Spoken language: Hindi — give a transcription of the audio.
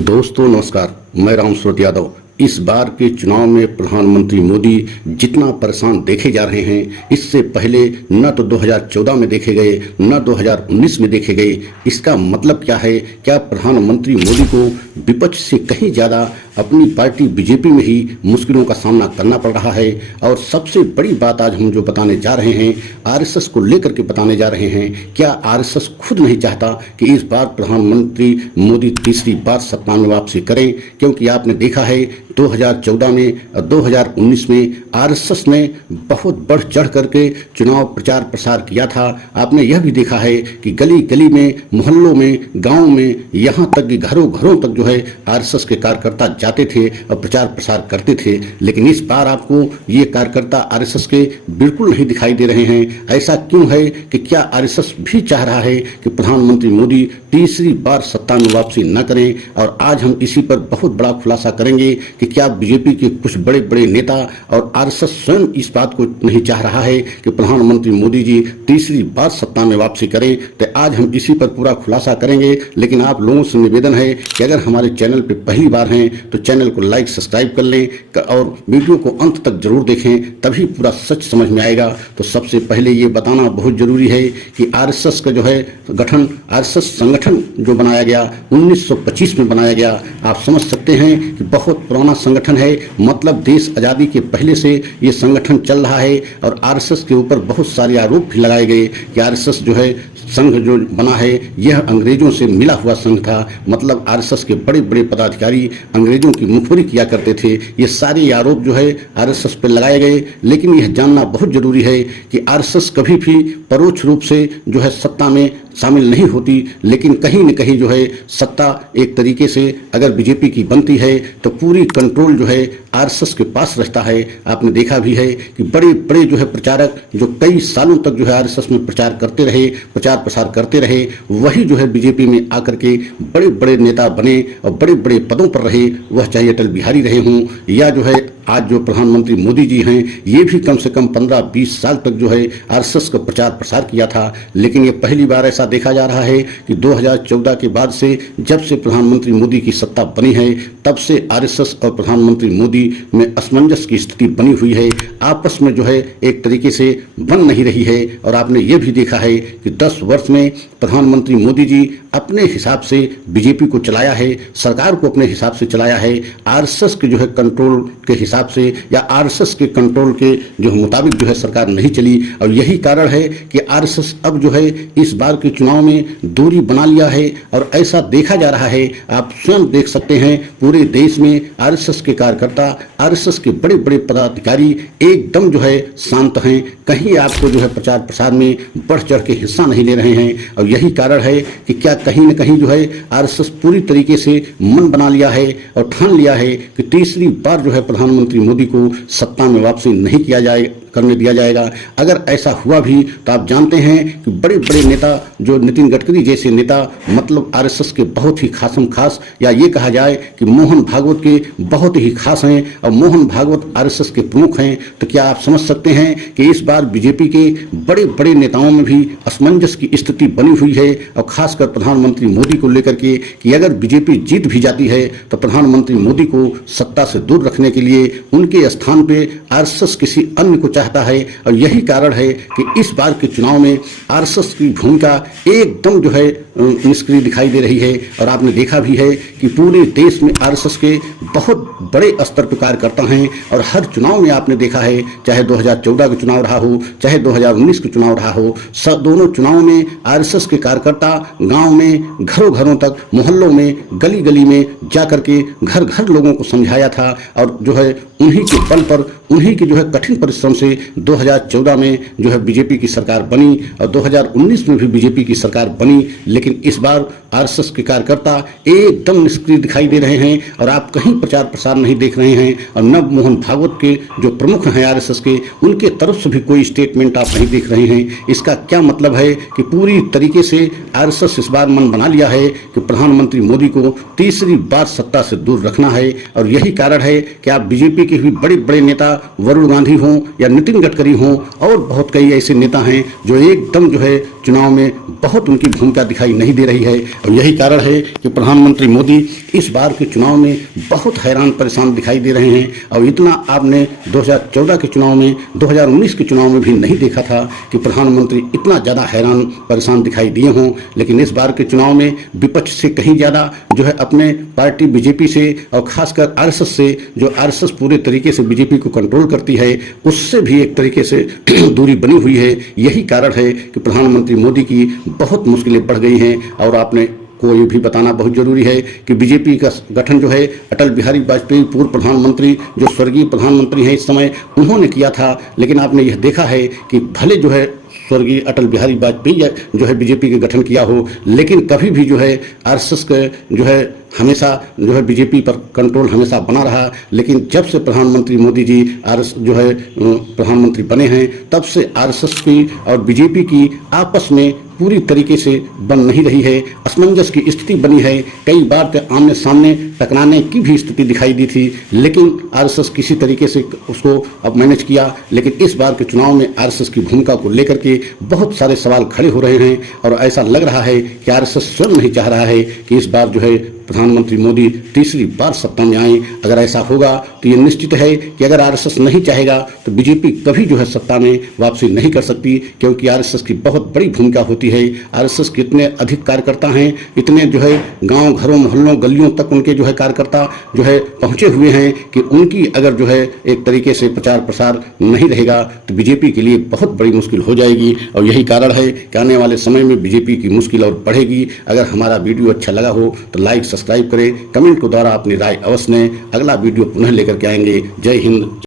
दोस्तों नमस्कार, मैं राम सूरत यादव। इस बार के चुनाव में प्रधानमंत्री मोदी जितना परेशान देखे जा रहे हैं, इससे पहले न तो 2014 में देखे गए न 2019 में देखे गए। इसका मतलब क्या है? क्या प्रधानमंत्री मोदी को विपक्ष से कहीं ज़्यादा अपनी पार्टी बीजेपी में ही मुश्किलों का सामना करना पड़ रहा है? और सबसे बड़ी बात आज हम जो बताने जा रहे हैं, आरएसएस को लेकर के बताने जा रहे हैं। क्या आरएसएस खुद नहीं चाहता कि इस बार प्रधानमंत्री मोदी तीसरी बार सत्ता में वापसी करें? क्योंकि आपने देखा है 2014 में और 2019 में आरएसएस ने बहुत बढ़ चढ़ करके चुनाव प्रचार प्रसार किया था। आपने यह भी देखा है कि गली गली में, मोहल्लों में, गांव में, यहाँ तक कि घरों घरों तक जो है आरएसएस के कार्यकर्ता जाते थे और प्रचार प्रसार करते थे। लेकिन इस बार आपको ये कार्यकर्ता आरएसएस के बिल्कुल नहीं दिखाई दे रहे हैं। ऐसा क्यों है? कि क्या आरएसएस भी चाह रहा है कि प्रधानमंत्री मोदी तीसरी बार सत्ता में वापसी न करें? और आज हम इसी पर बहुत बड़ा खुलासा करेंगे कि क्या बीजेपी के कुछ बड़े बड़े नेता और आरएसएस स्वयं इस बात को नहीं चाह रहा है कि प्रधानमंत्री मोदी जी तीसरी बार सत्ता में वापसी करें। तो आज हम इसी पर पूरा खुलासा करेंगे। लेकिन आप लोगों से निवेदन है कि अगर हमारे चैनल पर पहली बार हैं तो चैनल को लाइक सब्सक्राइब कर लें और वीडियो को अंत तक जरूर देखें, तभी पूरा सच समझ में आएगा। तो सबसे पहले ये बताना बहुत जरूरी है कि आरएसएस का जो है गठन, आरएसएस संगठन जो बनाया गया 1925 में बनाया गया। आप समझ सकते हैं कि बहुत पुराना संगठन है। मतलब देश आज़ादी के पहले से ये संगठन चल रहा है और आरएसएस के ऊपर बहुत सारे आरोप भी लगाए गए कि आरएसएस जो है संघ जो बना है यह अंग्रेजों से मिला हुआ संघ था। मतलब आरएसएस के बड़े बड़े पदाधिकारी अंग्रेजों की मुखबिरी किया करते थे। ये सारे आरोप जो है आरएसएस पर लगाए गए। लेकिन यह जानना बहुत जरूरी है कि आरएसएस कभी भी परोक्ष रूप से जो है सत्ता में शामिल नहीं होती, लेकिन कहीं न कहीं जो है सत्ता एक तरीके से अगर बीजेपी की बनती है तो पूरी कंट्रोल जो है आरएसएस के पास रहता है। आपने देखा भी है कि बड़े बड़े जो है प्रचारक जो कई सालों तक जो है आरएसएस में प्रचार करते रहे, प्रचार प्रसार करते रहे, वही जो है बीजेपी में आकर के बड़े बड़े नेता बने और बड़े बड़े पदों पर रहे। वह चाहे अटल बिहारी रहे हों या जो है आज जो प्रधानमंत्री मोदी जी हैं, ये भी कम से कम 15-20 साल तक जो है आरएसएस का प्रचार प्रसार किया था। लेकिन ये पहली बार ऐसा देखा जा रहा है कि 2014 के बाद से, जब से प्रधानमंत्री मोदी की सत्ता बनी है, तब से आरएसएस और प्रधानमंत्री मोदी में असमंजस की स्थिति बनी हुई है। आपस में जो है एक तरीके से बन नहीं रही है। और आपने ये भी देखा है कि 10 वर्ष में प्रधानमंत्री मोदी जी अपने हिसाब से बीजेपी को चलाया है, सरकार को अपने हिसाब से चलाया है। आरएसएस के जो है कंट्रोल के हिसाब से या आरएसएस के कंट्रोल के जो मुताबिक जो है सरकार नहीं चली। और यही कारण है कि आरएसएस अब जो है इस बार के चुनाव में दूरी बना लिया है। और ऐसा देखा जा रहा है, आप स्वयं देख सकते हैं पूरे देश में आरएसएस के कार्यकर्ता, आरएसएस के बड़े बड़े पदाधिकारी एकदम जो है शांत हैं। कहीं आपको जो है प्रचार प्रसार में बढ़ चढ़ के हिस्सा नहीं ले रहे हैं। और यही कारण है कि क्या कहीं न कहीं जो है आरएसएस पूरी तरीके से मन बना लिया है और ठान लिया है कि तीसरी बार जो है प्रधानमंत्री मोदी को सत्ता में वापसी नहीं किया करने दिया जाएगा। अगर ऐसा हुआ भी तो आप जानते हैं कि बड़े बड़े नेता जो नितिन गडकरी जैसे नेता, मतलब आरएसएस के बहुत ही खासम खास, या ये कहा जाए कि मोहन भागवत के बहुत ही खास हैं और मोहन भागवत आरएसएस के प्रमुख हैं। तो क्या आप समझ सकते हैं कि इस बार बीजेपी के बड़े बड़े नेताओं में भी असमंजस की स्थिति बनी हुई है। और खासकर प्रधानमंत्री मोदी को लेकर के कि अगर बीजेपी जीत भी जाती है तो प्रधानमंत्री मोदी को सत्ता से दूर रखने के लिए उनके स्थान पर आरएसएस किसी अन्य को चाहता है। और यही कारण है कि इस बार के चुनाव में आरएसएस की भूमिका एकदम जो है निष्क्रिय दिखाई दे रही है। और आपने देखा भी है कि पूरे देश में आरएसएस के बहुत बड़े स्तर पर कार्यकर्ता हैं। और हर चुनाव में आपने देखा है, चाहे 2014 का चुनाव रहा हो, चाहे 2019 का चुनाव रहा हो, दोनों चुनाव में आरएसएस के कार्यकर्ता गांव में, घरों घरों तक, मोहल्लों में, गली गली में जाकर के घर घर लोगों को समझाया था। और जो है उन्हीं के बल पर, उन्हीं के जो है कठिन परिश्रम से 2014 में जो है बीजेपी की सरकार बनी और 2019 में भी बीजेपी की सरकार बनी। लेकिन इस बार आरएसएस के कार्यकर्ता एकदम निष्क्रिय दिखाई दे रहे हैं और आप कहीं प्रचार प्रसार नहीं देख रहे हैं। और नव मोहन भागवत के जो प्रमुख हैं आरएसएस के, उनके तरफ से भी कोई स्टेटमेंट आप नहीं देख रहे हैं। इसका क्या मतलब है कि पूरी तरीके से आरएसएस इस बार मन बना लिया है कि प्रधानमंत्री मोदी को तीसरी बार सत्ता से दूर रखना है। और यही कारण है कि आप बीजेपी के भी बड़े बड़े नेता वरुण गांधी हों या नितिन गडकरी हों और बहुत कई ऐसे नेता हैं जो एकदम जो है चुनाव में बहुत उनकी भूमिका दिखाई नहीं दे रही है। और यही कारण है कि प्रधानमंत्री मोदी इस बार के चुनाव में बहुत हैरान परेशान दिखाई दे रहे हैं। और इतना आपने 2014 के चुनाव में, 2019 के चुनाव में भी नहीं देखा था कि प्रधानमंत्री इतना ज़्यादा हैरान परेशान दिखाई दिए हों। लेकिन इस बार के चुनाव में विपक्ष से कहीं ज़्यादा जो है अपने पार्टी बीजेपी से और खासकर आरएसएस से, जो आरएसएस पूरे तरीके से बीजेपी को कंट्रोल करती है, उससे भी एक तरीके से दूरी बनी हुई है। यही कारण है कि प्रधानमंत्री मोदी की बहुत मुश्किलें बढ़ गई हैं। और आपने को ये भी बताना बहुत जरूरी है कि बीजेपी का गठन जो है अटल बिहारी वाजपेयी पूर्व प्रधानमंत्री, जो स्वर्गीय प्रधानमंत्री हैं इस समय, उन्होंने किया था। लेकिन आपने यह देखा है कि भले जो है स्वर्गीय अटल बिहारी वाजपेयी जो है बीजेपी के गठन किया हो, लेकिन कभी भी जो है आरएसएस के जो है हमेशा जो है बीजेपी पर कंट्रोल हमेशा बना रहा। लेकिन जब से प्रधानमंत्री मोदी जी जो है प्रधानमंत्री बने हैं, तब से आरएसएस की और बीजेपी की आपस में पूरी तरीके से बन नहीं रही है, असमंजस की स्थिति बनी है। कई बार तो आमने सामने टकराने की भी स्थिति दिखाई दी थी, लेकिन आरएसएस किसी तरीके से उसको अब मैनेज किया। लेकिन इस बार के चुनाव में आरएसएस की भूमिका को लेकर के बहुत सारे सवाल खड़े हो रहे हैं। और ऐसा लग रहा है कि आरएसएस स्वयं नहीं चाह रहा है कि इस बार जो है प्रधानमंत्री मोदी तीसरी बार सत्ता में आए। अगर ऐसा होगा तो ये निश्चित है कि अगर आरएसएस नहीं चाहेगा तो बीजेपी कभी जो है सत्ता में वापसी नहीं कर सकती, क्योंकि आरएसएस की बहुत बड़ी भूमिका होती है। आरएसएस के इतने अधिक कार्यकर्ता हैं, इतने जो है गांव घरों मोहल्लों गलियों तक उनके जो है कार्यकर्ता जो है पहुंचे हुए हैं कि उनकी अगर जो है एक तरीके से प्रचार प्रसार नहीं रहेगा तो बीजेपी के लिए बहुत बड़ी मुश्किल हो जाएगी। और यही कारण है कि आने वाले समय में बीजेपी की मुश्किल और बढ़ेगी। अगर हमारा वीडियो अच्छा लगा हो तो लाइक सब्सक्राइब करें, कमेंट के द्वारा अपनी राय अवश्य दें। अगला वीडियो पुनः लेकर के आएंगे। जय हिंद।